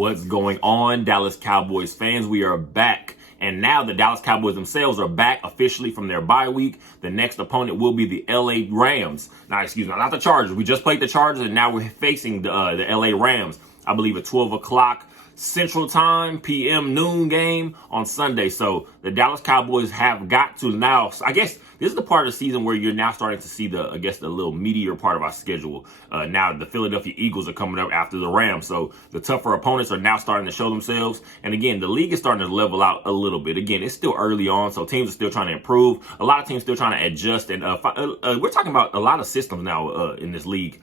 What's going on, Dallas Cowboys fans? We are back. And now the Dallas Cowboys themselves are back officially from their bye week. The next opponent will be the LA Rams. Now, excuse me, not the Chargers. We just played the Chargers, and now we're facing the LA Rams. I believe at 12 o'clock Central Time, PM noon game on Sunday. So the Dallas Cowboys have got to now, I guess this is the part of the season where you're now starting to see the little meatier part of our schedule. Now the Philadelphia Eagles are coming up after the Rams. So the tougher opponents are now starting to show themselves. And again, the league is starting to level out a little bit. Again, it's still early on, so teams are still trying to improve. A lot of teams still trying to adjust. And we're talking about a lot of systems now in this league.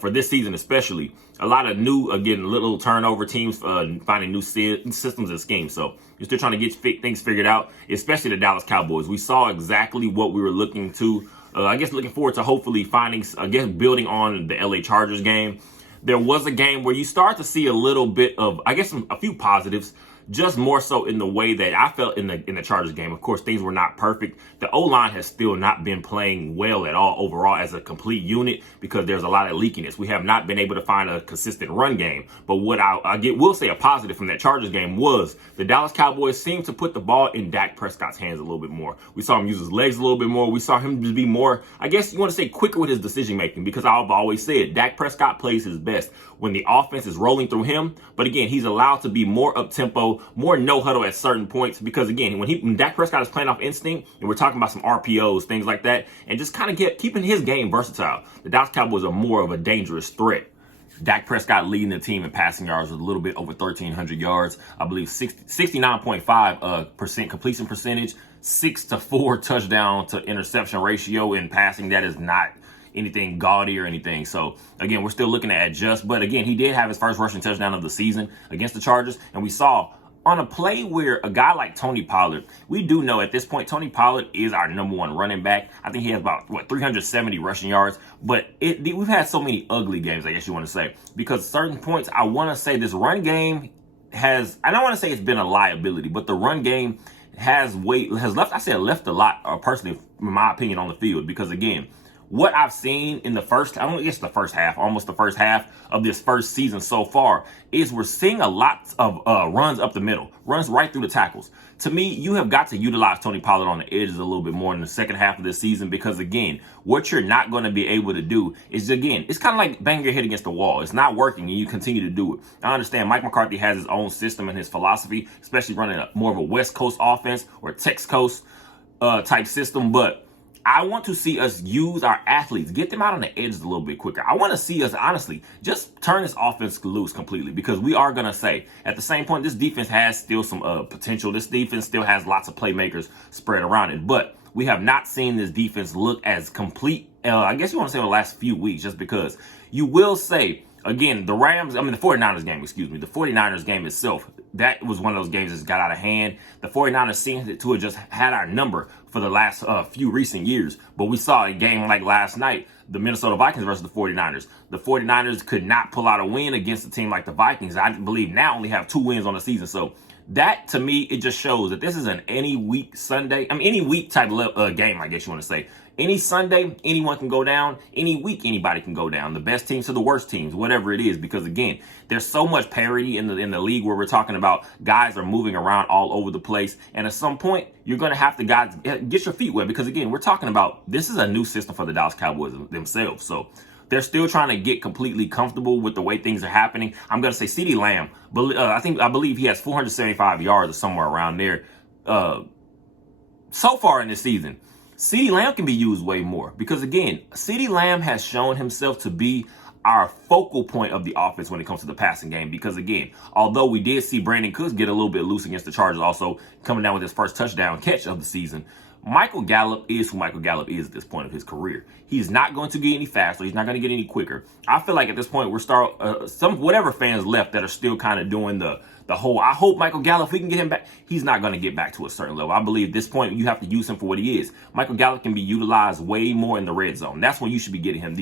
For this season especially, a lot of new, again, little turnover teams finding new systems and schemes. So you're still trying to get things figured out, especially the Dallas Cowboys. We saw exactly what we were looking to, looking forward to hopefully finding, building on the LA Chargers game. There was a game where you start to see a little bit of, a few positives. Just more so in the way that I felt in the Chargers game. Of course, things were not perfect. The O-line has still not been playing well at all overall as a complete unit because there's a lot of leakiness. We have not been able to find a consistent run game. But what will say a positive from that Chargers game was the Dallas Cowboys seemed to put the ball in Dak Prescott's hands a little bit more. We saw him use his legs a little bit more. We saw him just be more, you want to say, quicker with his decision making, because I've always said Dak Prescott plays his best when the offense is rolling through him. But again, he's allowed to be more up-tempo, more no huddle at certain points, because again, when Dak Prescott is playing off instinct, and we're talking about some RPOs, things like that, and just kind of keeping his game versatile, the Dallas Cowboys are more of a dangerous threat. Dak Prescott leading the team in passing yards with a little bit over 1,300 yards. I believe 69.5% completion percentage, 6-4 touchdown to interception ratio in passing. That is not anything gaudy or anything. So again, we're still looking at adjust, but again, he did have his first rushing touchdown of the season against the Chargers, and we saw on a play where a guy like Tony Pollard, we do know at this point, Tony Pollard is our number one running back. I think he has about, 370 rushing yards. But we've had so many ugly games, I guess you want to say, because certain points, I want to say this run game has, I don't want to say it's been a liability, but the run game has left a lot, personally, in my opinion, on the field. Because again, what I've seen in almost the first half of this first season so far is we're seeing a lot of runs up the middle, runs right through the tackles. To me, you have got to utilize Tony Pollard on the edges a little bit more in the second half of this season, because again, what you're not going to be able to do is, again, it's kind of like banging your head against the wall. It's not working and you continue to do it. I understand Mike McCarthy has his own system and his philosophy, especially running more of a West Coast offense or Tex Coast type system, but I want to see us use our athletes, get them out on the edges a little bit quicker. I want to see us, honestly, just turn this offense loose completely, because we are going to say, at the same point, this defense has still some potential. This defense still has lots of playmakers spread around it, but we have not seen this defense look as complete, I guess you want to say, in the last few weeks, just because you will say, again, the 49ers game, the 49ers game itself, that was one of those games that got out of hand. The 49ers seemed to have just had our number for the last few recent years. But we saw a game like last night, the Minnesota Vikings versus the 49ers. The 49ers could not pull out a win against a team like the Vikings. I believe now only have 2 wins on the season. So that, to me, it just shows that this is an any week type game, I guess you want to say. Any Sunday, anyone can go down. Any week, anybody can go down. The best teams to the worst teams, whatever it is. Because again, there's so much parity in the league where we're talking about guys are moving around all over the place. And at some point, you're going to have to get your feet wet. Because again, we're talking about, this is a new system for the Dallas Cowboys themselves. So they're still trying to get completely comfortable with the way things are happening. I'm going to say CeeDee Lamb, I believe he has 475 yards or somewhere around there so far in this season. CeeDee Lamb can be used way more, because again, CeeDee Lamb has shown himself to be our focal point of the offense when it comes to the passing game. Because again, although we did see Brandon Cooks get a little bit loose against the Chargers, also coming down with his first touchdown catch of the season, Michael Gallup is who Michael Gallup is at this point of his career. He's not going to get any faster. He's not going to get any quicker. I feel like at this point, whatever fans left that are still kind of doing the whole, I hope Michael Gallup, if we can get him back, he's not going to get back to a certain level. I believe at this point, you have to use him for what he is. Michael Gallup can be utilized way more in the red zone. That's when you should be getting him.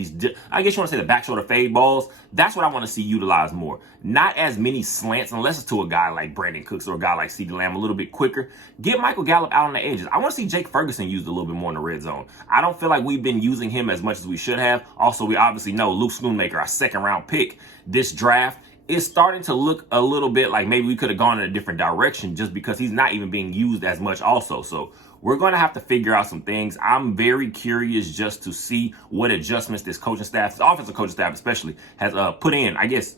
I guess you want to say the back shoulder fade balls. That's what I want to see utilized more. Not as many slants, unless it's to a guy like Brandon Cooks or a guy like CeeDee Lamb a little bit quicker. Get Michael Gallup out on the edges. I want to see Jake Ferguson used a little bit more in the red zone. I don't feel like we've been using him as much as we should have. Also, we obviously know Luke Schoonmaker, our second round pick this draft, it's starting to look a little bit like maybe we could have gone in a different direction just because he's not even being used as much also. So we're going to have to figure out some things. I'm very curious just to see what adjustments this coaching staff, this offensive coaching staff especially, has put in, I guess,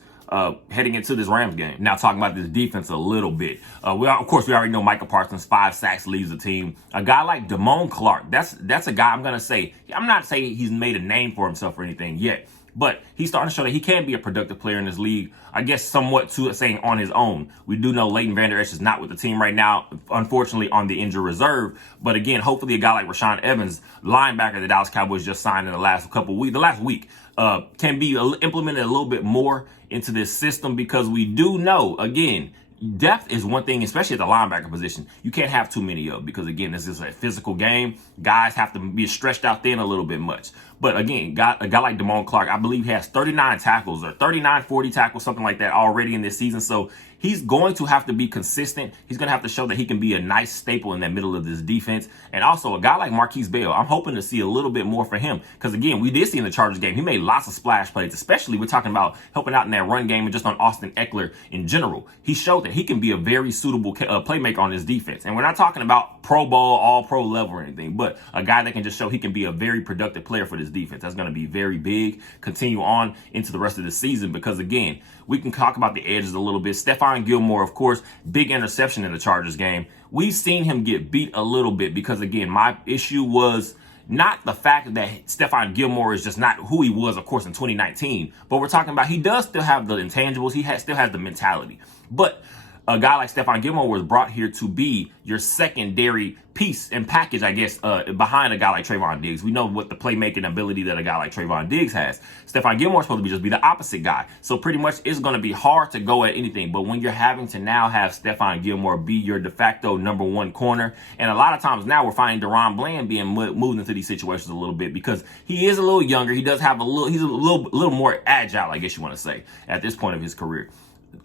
heading into this Rams game. Now talking about this defense a little bit. Of course, we already know Micah Parsons, 5 sacks leads the team. A guy like Damone Clark, that's a guy I'm not saying he's made a name for himself or anything yet, but he's starting to show that he can be a productive player in this league, I guess somewhat to saying on his own. We do know Leighton Vander Esch is not with the team right now, unfortunately on the injured reserve. But again, hopefully a guy like Rashaan Evans, linebacker the Dallas Cowboys just signed in the last week, can be implemented a little bit more into this system, because we do know, again, depth is one thing, especially at the linebacker position. You can't have too many of, because again, this is a physical game. Guys have to be stretched out thin a little bit much. But again, a guy like Damone Clark, I believe he has 39 tackles or 40 tackles, something like that already in this season. So he's going to have to be consistent. He's going to have to show that he can be a nice staple in that middle of this defense. And also a guy like Marquise Bell, I'm hoping to see a little bit more for him, because again, we did see in the Chargers game, he made lots of splash plays, especially we're talking about helping out in that run game and just on Austin Eckler in general. He showed that he can be a very suitable playmaker on this defense. And we're not talking about Pro Bowl, all pro level or anything, but a guy that can just show he can be a very productive player for this defense. That's going to be very big. Continue on into the rest of the season, because again, we can talk about the edges a little bit. Stephon Gilmore, of course, big interception in the Chargers game. We've seen him get beat a little bit, because again, my issue was not the fact that Stephon Gilmore is just not who he was, of course, in 2019, but we're talking about he does still have the intangibles. He still has the mentality. But a guy like Stephon Gilmore was brought here to be your secondary piece and package, I guess, behind a guy like Trayvon Diggs. We know what the playmaking ability that a guy like Trayvon Diggs has. Stephon Gilmore is supposed to just be the opposite guy. So pretty much it's going to be hard to go at anything. But when you're having to now have Stephon Gilmore be your de facto number one corner, and a lot of times now we're finding Deron Bland being moved into these situations a little bit, because he is a little younger. He does have he's a little more agile, I guess you want to say, at this point of his career.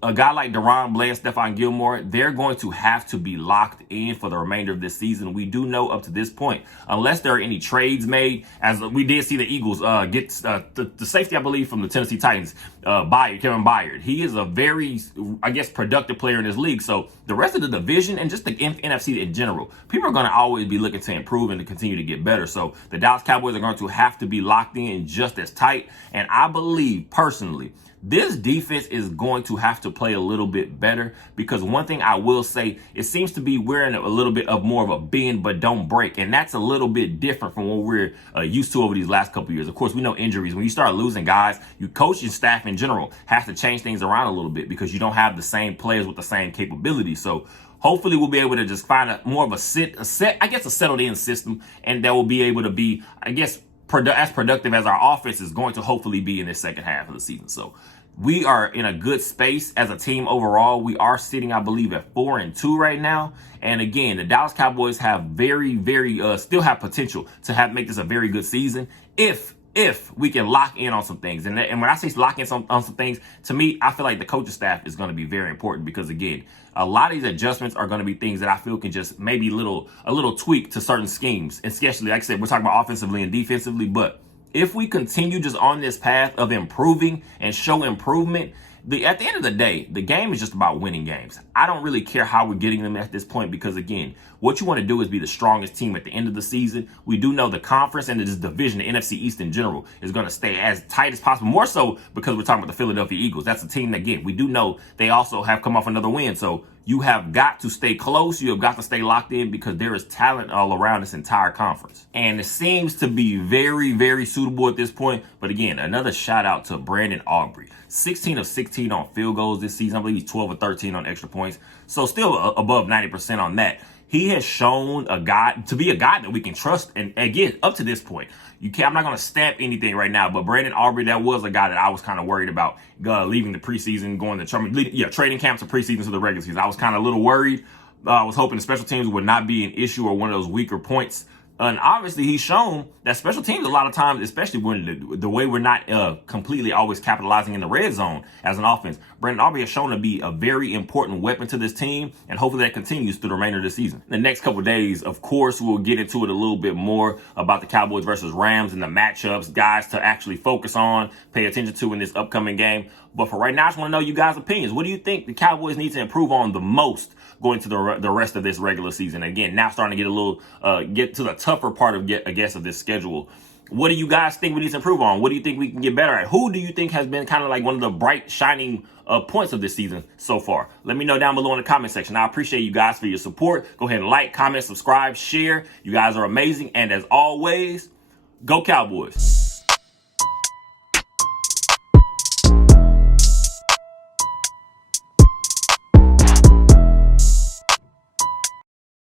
A guy like Deron Bland, Stephon Gilmore, they're going to have to be locked in for the remainder of this season. We do know up to this point, unless there are any trades made, as we did see the Eagles get the safety, I believe, from the Tennessee Titans, Kevin Byard. He is a very, I guess, productive player in this league. So the rest of the division and just the NFC in general, people are going to always be looking to improve and to continue to get better. So the Dallas Cowboys are going to have to be locked in just as tight. And I believe, personally, this defense is going to have to play a little bit better, because one thing I will say, it seems to be wearing a little bit of more of a bend but don't break, and that's a little bit different from what we're used to over these last couple of years. Of course, we know injuries. When you start losing guys, your coaching staff in general has to change things around a little bit, because you don't have the same players with the same capabilities. So hopefully we'll be able to just find more of a settled in system, and that will be able to be, I guess, as productive as our offense is going to hopefully be in this second half of the season. So we are in a good space as a team overall. We are sitting, I believe, at 4-2 right now. And again, the Dallas Cowboys have still have potential to make this a very good season if we can lock in on some things. And when I say lock in on some things, to me, I feel like the coaching staff is going to be very important, because again, a lot of these adjustments are going to be things that I feel can just maybe a little tweak to certain schemes, especially, like I said, we're talking about offensively and defensively. But if we continue just on this path of improving and show improvement, at the end of the day, the game is just about winning games. I don't really care how we're getting them at this point, because again, what you want to do is be the strongest team at the end of the season. We do know the conference and this division, the NFC East in general, is going to stay as tight as possible. More so because we're talking about the Philadelphia Eagles. That's a team that, again, we do know they also have come off another win. So you have got to stay close. You have got to stay locked in, because there is talent all around this entire conference. And it seems to be very, very suitable at this point. But again, another shout out to Brandon Aubrey. 16 of 16 on field goals this season. I believe he's 12 of 13 on extra points. So still above 90% on that. He has shown to be a guy that we can trust. And again, up to this point, I'm not going to stamp anything right now, but Brandon Aubrey, that was a guy that I was kind of worried about leaving the preseason, trading camps to preseason to the regular season. I was kind of a little worried. I was hoping the special teams would not be an issue or one of those weaker points And obviously, he's shown that special teams a lot of times, especially when the way we're not completely always capitalizing in the red zone as an offense, Brandon Aubrey has shown to be a very important weapon to this team, and hopefully that continues through the remainder of the season. The next couple of days, of course, we'll get into it a little bit more about the Cowboys versus Rams and the matchups, guys to actually focus on, pay attention to in this upcoming game. But for right now, I just want to know you guys' opinions. What do you think the Cowboys need to improve on the most going to the rest of this regular season? Again, now starting to get a little, get to the tougher part of, of this schedule. What do you guys think we need to improve on? What do you think we can get better at? Who do you think has been kind of like one of the bright, shining points of this season so far? Let me know down below in the comment section. I appreciate you guys for your support. Go ahead and like, comment, subscribe, share. You guys are amazing. And as always, go Cowboys.